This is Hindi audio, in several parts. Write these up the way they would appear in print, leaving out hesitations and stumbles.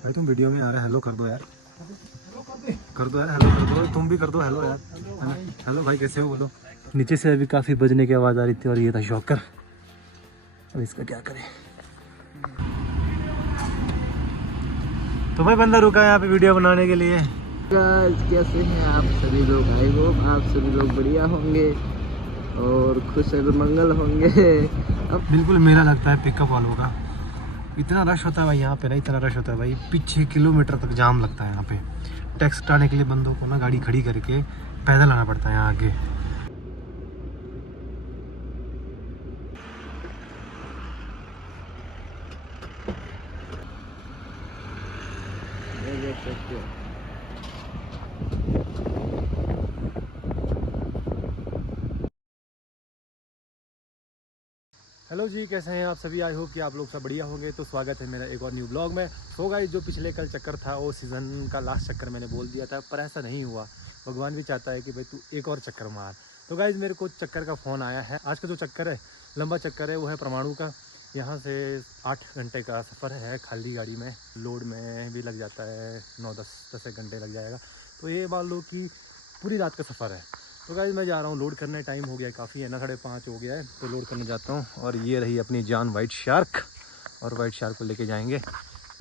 भाई तुम वीडियो में आ रहे, हेलो कर दो यार, कर दो यार, हेलो कर दो, तुम भी कर दो हेलो यार। हेलो भाई कैसे हो बोलो। नीचे से अभी काफ़ी बजने की आवाज़ आ रही थी और ये था शॉकर। अब इसका क्या करें। तो भाई बंदा रुका है यहाँ पे वीडियो बनाने के लिए। कैसे हैं आप सभी लोग? आई होप आप सभी लोग बढ़िया होंगे और खुश और मंगल होंगे। अब बिल्कुल मेरा लगता है पिकअप वालों का इतना रश होता है भाई यहाँ पे ना, इतना रश होता है भाई, पीछे किलोमीटर तक जाम लगता है यहाँ पे। टैक्स हटाने के लिए बंदों को ना गाड़ी खड़ी करके पैदल आना पड़ता है यहाँ आगे। देख सकते हो हेलो जी, कैसे हैं आप सभी? आई होप कि आप लोग सब बढ़िया होंगे। तो स्वागत है मेरा एक और न्यू ब्लॉग में। सो गाइस, जो पिछले कल चक्कर था वो सीज़न का लास्ट चक्कर मैंने बोल दिया था, पर ऐसा नहीं हुआ। भगवान भी चाहता है कि भाई तू एक और चक्कर मार। तो गाइस मेरे को चक्कर का फ़ोन आया है। आज का जो चक्कर है, लंबा चक्कर है, वो है परमाणु का। यहाँ से 8 घंटे का सफ़र है खाली गाड़ी में। लोड में भी लग जाता है 9-10 एक घंटे लग जाएगा। तो ये मान लो कि पूरी रात का सफ़र है। तो गाइस मैं जा रहा हूँ लोड करने, टाइम हो गया काफ़ी है ना, 5:30 हो गया है। तो लोड करने जाता हूँ और ये रही अपनी जान वाइट शार्क, और वाइट शार्क को लेके जाएंगे।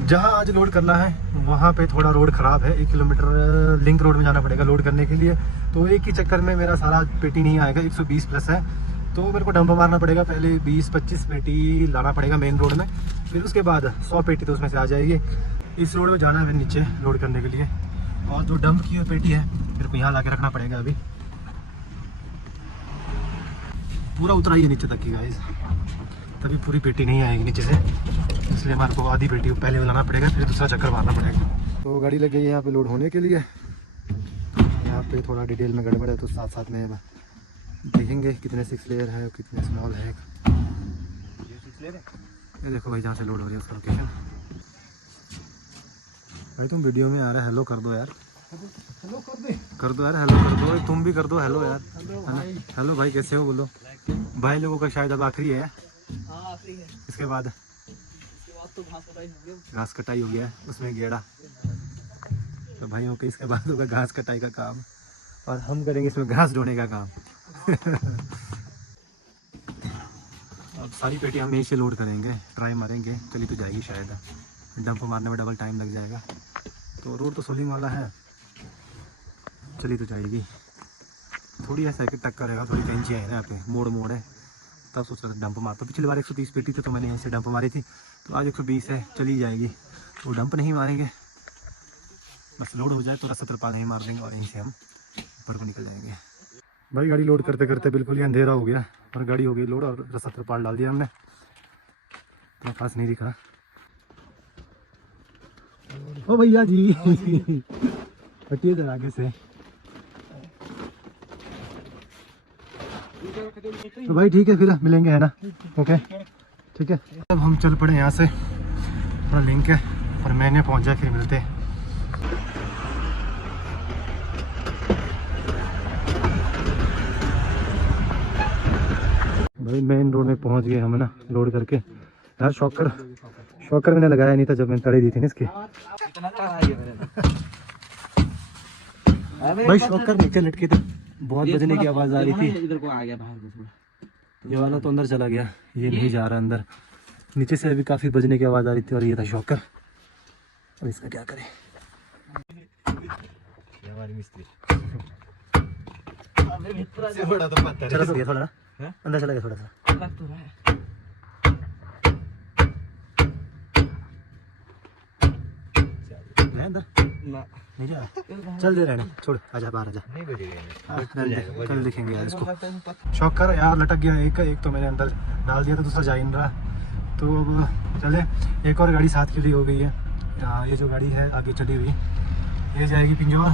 जहाँ आज लोड करना है वहाँ पे थोड़ा रोड ख़राब है, 1 किलोमीटर लिंक रोड में जाना पड़ेगा लोड करने के लिए। तो एक ही चक्कर में मेरा सारा पेटी नहीं आएगा, 120 प्लस है। तो मेरे को डंप मारना पड़ेगा, पहले 20-25 पेटी लाना पड़ेगा मेन रोड में, फिर उसके बाद 100 पेटी तो उसमें से आ जाएगी। इस रोड में जाना है नीचे लोड करने के लिए, और जो डंप की पेटी है मेरे को यहाँ ला के रखना पड़ेगा। अभी पूरा उतराइए नीचे तक की गाइस, तभी पूरी पेटी नहीं आएगी नीचे से, इसलिए हमारे को आधी पेटी को पहले लाना पड़ेगा, फिर दूसरा चक्कर मारना पड़ेगा। तो गाड़ी लग गई है यहाँ पे लोड होने के लिए। यहाँ पे थोड़ा डिटेल में गड़बड़ है, तो साथ साथ में देखेंगे कितने 6 लेयर है और कितने स्मॉल है। ये देखो भाई जहाँ से लोड हो रही है उसका लोकेशन। भाई तुम वीडियो में आ रहा है, हेलो कर दो यार, हेलो कर दो यार, हेलो कर दो, तुम भी कर दो हेलो यार। हेलो भाई कैसे हो बोलो। भाई लोगों का शायद अब आखिरी है। इसके बाद तो घास कटाई हो गया है, उसमें गेड़ा। तो भाइयों के इसके बाद होगा घास कटाई का काम, और हम करेंगे इसमें घास ढोने का काम। अब सारी पेटी हम यहीं से लोड करेंगे, ट्राई मारेंगे, चली तो जाएगी शायद। डंप मारने में डबल टाइम लग जाएगा। तो रोड तो सोलिंग वाला है, चली तो जाएगी। थोड़ी ऐसा है कि टक्कर रहेगा, थोड़ी कैंची है ना यहाँ पे, मोड़ मोड़ है, तब सोच रहा था डंप मारता। पिछली बार 130 पेटी थी तो मैंने यहीं से डंप मारी थी, तो आज 120 है, चली जाएगी। तो डंप नहीं मारेंगे, बस लोड हो जाए तो रस्सा तिरपाल नहीं मार देंगे और यहीं से हम ऊपर को निकल जाएंगे। भाई गाड़ी लोड करते करते बिल्कुल ही अंधेरा हो गया, और गाड़ी हो गई लोड, और रस्सा तिरपाल डाल दिया हमने, तो पास नहीं दिखा। ओ भैया जी हटिए जरा आगे से। तो भाई ठीक है, फिर मिलेंगे है ना। ओके ठीक है। अब हम चल पड़े यहाँ से, थोड़ा लिंक है और मैंने पहुँच जाए, फिर मिलते हैं। भाई मेन रोड में पहुँच गए हम ना लोड करके। यार शॉकर मैंने लगाया नहीं था जब मैंने तड़ी दी थी ना इसकी। भाई शॉकर नीचे लटके थे, बहुत बजने की आवाज़ आ रही थी। इधर को आ गया बाहर। ये वाला तो अंदर चला गया, ये नहीं जा रहा अंदर। नीचे से अभी काफ़ी बजने की आवाज़ आ रही थी, और ये था शॉकर। अब इसका क्या करें। हमारी मिस्त्री चला तो गया थोड़ा ना, अंदर चला गया थोड़ा सा। अंदर नहीं जा रहा, चल दे रहे छोड़, आजा बाहर आजा, कल देखेंगे यार इसको। शॉकर यार लटक गया, एक तो मैंने अंदर डाल दिया था, दूसरा जा ही नहीं रहा। तो अब चले, एक और गाड़ी साथ के लिए हो गई है। ये जो गाड़ी है आगे चली हुई, ये जाएगी पिंजौर,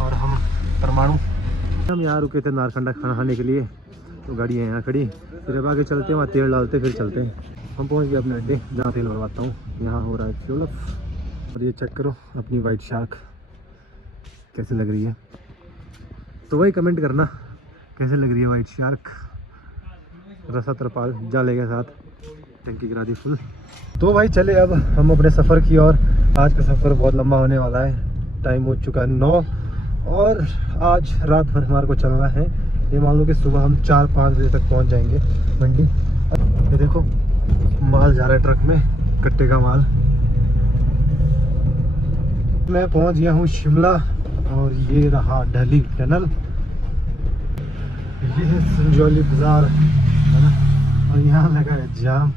और हम परमाणु। हम यहाँ रुके थे नारकंडा खाना खाने के लिए, तो गाड़ी है यहाँ खड़ी, फिर अब आगे चलते हैं, वहाँ तेल डालते फिर चलते हैं। हम पहुँच गए अपने अड्डे जहाँ तेल भरवाता हूँ। यहाँ हो रहा है फ्यूल अप, और ये चेक करो अपनी वाइट शार्क कैसे लग रही है। तो वही कमेंट करना कैसे लग रही है वाइट शार्क। रसा तरपाल जाले के साथ टंकी करा दी फुल। तो भाई चले अब हम अपने सफ़र की ओर। आज का सफ़र बहुत लंबा होने वाला है। टाइम हो चुका है 9 और आज रात भर हमारे को चलना है। ये मान लो कि सुबह हम 4-5 बजे तक पहुंच जाएंगे मंडी। ये देखो माल जा रहा है ट्रक में, कट्टे का माल। मैं पहुंच गया हूँ शिमला और ये रहा ढली टनल। ये है संजौली बाजार है ना, और यहाँ लगा है जाम।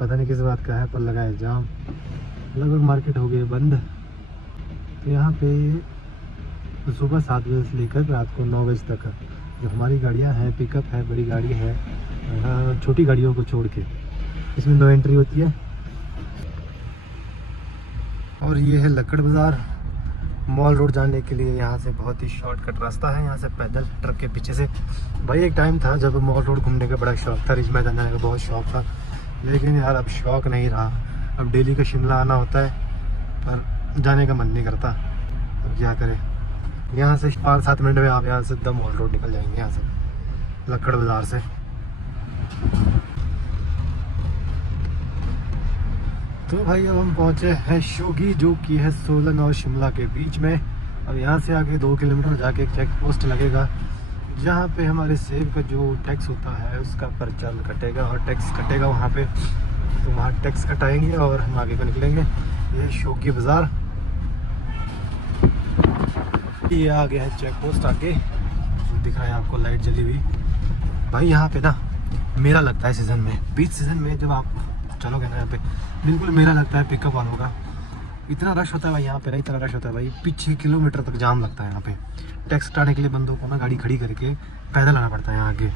पता नहीं किस बात का है पर लगा है जाम। लगभग मार्केट हो गई बंद। तो यहाँ पे सुबह 7 बजे से लेकर रात को 9 बजे तक जो हमारी गाड़ियाँ हैं, पिकअप है, बड़ी गाड़ी है, छोटी गाड़ियों को छोड़ के इसमें नो एंट्री होती है। और ये है लक्कड़ बाज़ार। मॉल रोड जाने के लिए यहाँ से बहुत ही शॉर्टकट रास्ता है, यहाँ से पैदल ट्रक के पीछे से। भाई एक टाइम था जब मॉल रोड घूमने का बड़ा शौक था, रिज मैदान जाने का बहुत शौक था, लेकिन यार अब शौक नहीं रहा। अब डेली का शिमला आना होता है पर जाने का मन नहीं करता। अब क्या करें, यहाँ से 5-7 मिनट में आप यहाँ से एकदम मॉल रोड निकल जाएंगे, यहाँ से लक्कड़ बाज़ार से। तो भाई अब हम पहुँचे हैं शोगी, जो कि है सोलन और शिमला के बीच में। अब यहाँ से आगे 2 किलोमीटर जाके एक चेक पोस्ट लगेगा, जहाँ पे हमारे सेब का जो टैक्स होता है उसका पर्चा कटेगा और टैक्स कटेगा वहाँ पे। तो वहाँ टैक्स कटाएंगे और हम आगे को निकलेंगे। ये शोगी बाज़ार, ये आ गया है चेक पोस्ट आगे, दिख रहा है आपको लाइट जली हुई। भाई यहाँ पे ना मेला लगता है सीज़न में, बीच सीज़न में जब आप चलोगे ना यहाँ पे बिल्कुल मेला लगता है पिकअप वालों का। इतना रश होता है भाई यहाँ पे ना, इतना रश होता है भाई, पीछे किलोमीटर तक जाम लगता है यहाँ पे। टैक्स कटाने के लिए बंदों को ना गाड़ी खड़ी करके पैदल आना पड़ता है यहाँ आगे।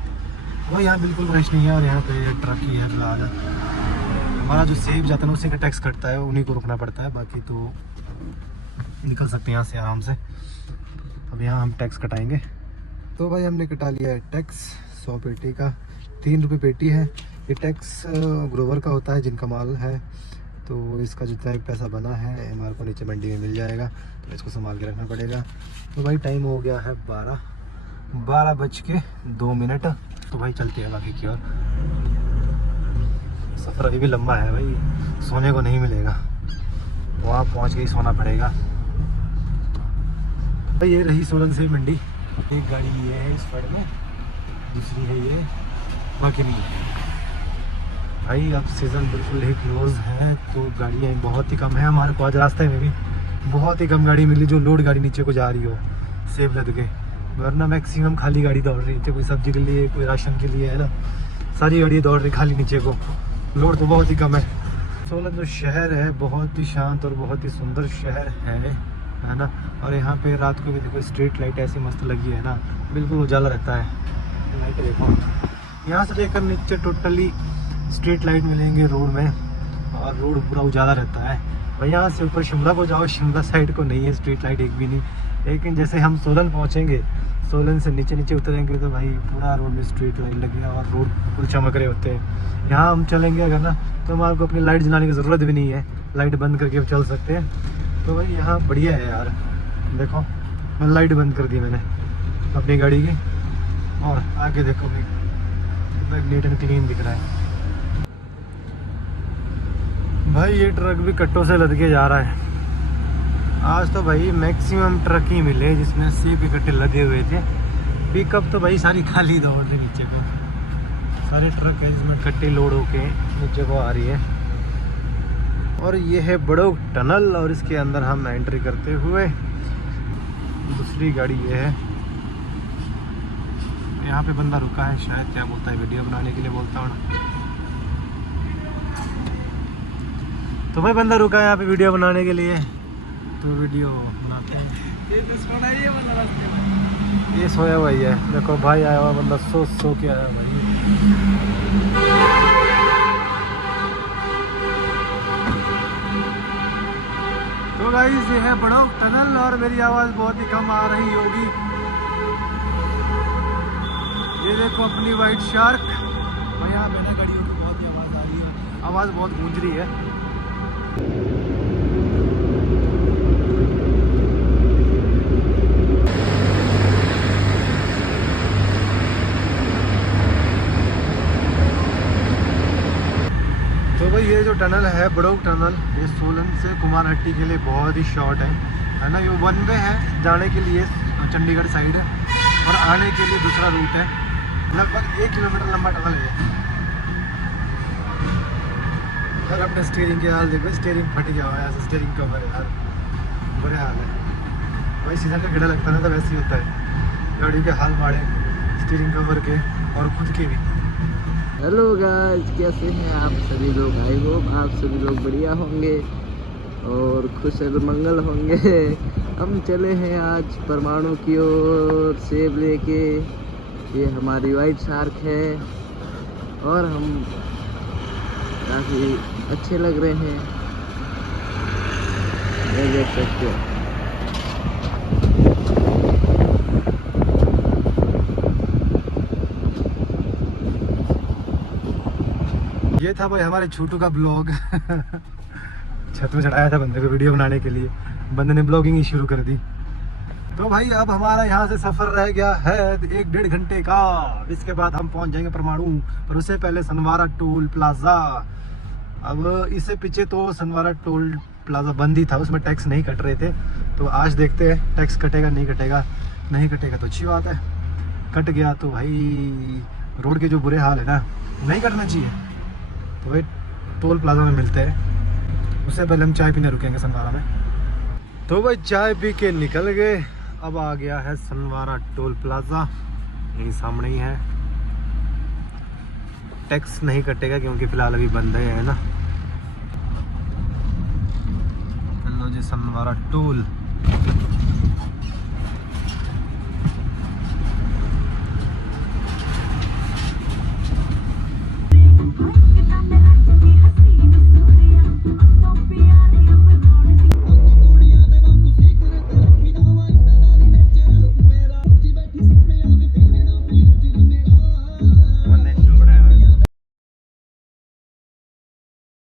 और यहाँ बिल्कुल रश नहीं है। और यहाँ पे ट्रक ही है फिलहाल, हमारा जो सेब जाता है ना उसी का टैक्स कटता है, उन्हीं को रुकना पड़ता है, बाकी तो निकल सकते हैं यहाँ से आराम से। अब यहाँ हम टैक्स कटाएंगे। तो भाई हमने कटा लिया है टैक्स 100 पेटी का, 3 रुपये पेटी है। ये टैक्स ग्रोवर का होता है जिनका माल है, तो इसका जितना भी पैसा बना है हमारे को नीचे मंडी में मिल जाएगा, तो इसको संभाल के रखना पड़ेगा। तो भाई टाइम हो गया है 12:02। तो भाई चलते हैं बाकी की ओर। सफ़र अभी भी लंबा है भाई, सोने को नहीं मिलेगा, वहाँ पहुँच के ही सोना पड़ेगा। भाई ये रही सोलन से मंडी। एक गाड़ी ये है इस साइड में, दूसरी है ये, बाकी नहीं है भाई। अब सीज़न बिल्कुल ही क्लोज है तो गाड़ियाँ बहुत ही कम है। हमारे को आज रास्ते में भी बहुत ही कम गाड़ी मिली जो लोड गाड़ी नीचे को जा रही हो सेब लद के, वरना मैक्सिमम खाली गाड़ी दौड़ रही है। कोई सब्जी के लिए, कोई राशन के लिए है ना, सारी गाड़ी दौड़ रही खाली नीचे को, लोड तो बहुत ही कम है। सोलन जो शहर है बहुत ही शांत और बहुत ही सुंदर शहर है ना। और यहाँ पे रात को भी देखो स्ट्रीट लाइट ऐसी मस्त लगी है ना, बिल्कुल उजाला रहता है। लाइट देखो यहाँ से लेकर नीचे टोटली स्ट्रीट लाइट मिलेंगे रोड में, और रोड पूरा उजाला रहता है। और यहाँ से ऊपर शिमला को जाओ, शिमला साइड को नहीं है स्ट्रीट लाइट एक भी नहीं। लेकिन जैसे हम सोलन पहुँचेंगे, सोलन से नीचे उतरेंगे तो भाई पूरा रोड में स्ट्रीट लाइट लगी है और रोड बिल्कुल चमक रहे होते हैं। यहाँ हम चलेंगे अगर ना तो हमारे को अपनी लाइट जलाने की ज़रूरत भी नहीं है, लाइट बंद करके चल सकते हैं। तो भाई यहाँ बढ़िया है यार, देखो मैं लाइट बंद कर दी मैंने अपनी गाड़ी की, और आगे देखो भाई कितना नीट एंड क्लीन दिख रहा है। भाई ये ट्रक भी कट्टों से लद के जा रहा है। आज तो भाई मैक्सिमम ट्रक ही मिले जिसमें सेब इकट्ठे लदे हुए थे। पिकअप तो भाई सारी खाली दौड़ रही नीचे को, सारे ट्रक है जिसमें कट्टे लोड होके नीचे को आ रही है। और ये है बड़ो टनल, और इसके अंदर हम एंट्री करते हुए दूसरी गाड़ी ये है। यहाँ पे बंदा रुका है, शायद क्या बोलता है, वीडियो बनाने के लिए बोलता हूँ। तो भाई बंदा रुका है यहाँ पे वीडियो बनाने के लिए, तो वीडियो बनाते हैं। ये सोया हुआ ही है, देखो भाई आया हुआ बंदा सो के आया भाई। तो गाइस ये है बड़ा टनल, और मेरी आवाज़ बहुत ही कम आ रही होगी। ये देखो अपनी वाइट शार्क भाई, यहाँ पे ना गाड़ियों की बहुत ही आवाज़ आ रही है, आवाज़ बहुत गूंज रही है। तो भाई ये जो टनल है बड़ोग टनल, ये सोलन से कुमारहट्टी के लिए बहुत ही शॉर्ट है ना। ये वन वे है जाने के लिए चंडीगढ़ साइड और आने के लिए दूसरा रूट है। लगभग 1 किलोमीटर लंबा टनल है। यार अपने स्टीयरिंग के हाल देखो, स्टीयरिंग फट गया हुआ है, स्टीयरिंग कवर यार बुरे हाल है भाई। सीजन में गड़ा लगता है तो वैसे ही होता है, गाड़ी के हाल मारे स्टीयरिंग कवर के और खुद के भी। हेलो गाइस, कैसे हैं आप सभी लोग? आई होप आप सभी लोग बढ़िया होंगे और खुश मंगल होंगे। हम चले हैं आज परमाणु की ओर सेब लेके। ये हमारी वाइट शार्क है और हम काफ़ी अच्छे लग रहे हैं, ये देख सकते हो। ये था भाई हमारे छोटू का ब्लॉग। छत में चढ़ाया था बंदे को वीडियो बनाने के लिए, बंदे ने ब्लॉगिंग ही शुरू कर दी। तो भाई अब हमारा यहाँ से सफ़र रह गया है 1-1.5 घंटे का। इसके बाद हम पहुँच जाएंगे परमाणु, पर उससे पहले सनवारा टोल प्लाजा। अब इससे पीछे तो सनवारा टोल प्लाजा बंद ही था, उसमें टैक्स नहीं कट रहे थे। तो आज देखते हैं टैक्स कटेगा नहीं कटेगा। नहीं कटेगा तो अच्छी बात है, कट गया तो भाई रोड के जो बुरे हाल है ना, नहीं कटना चाहिए। तो भाई टोल प्लाजा में मिलते हैं, उससे पहले हम चाय पीने रुकेंगे सनवारा में। तो भाई चाय पी के निकल गए। अब आ गया है सनवारा टोल प्लाजा, यहीं सामने ही है। टैक्स नहीं कटेगा क्योंकि फिलहाल अभी बंद है ना। चलो जी सनवारा टोल।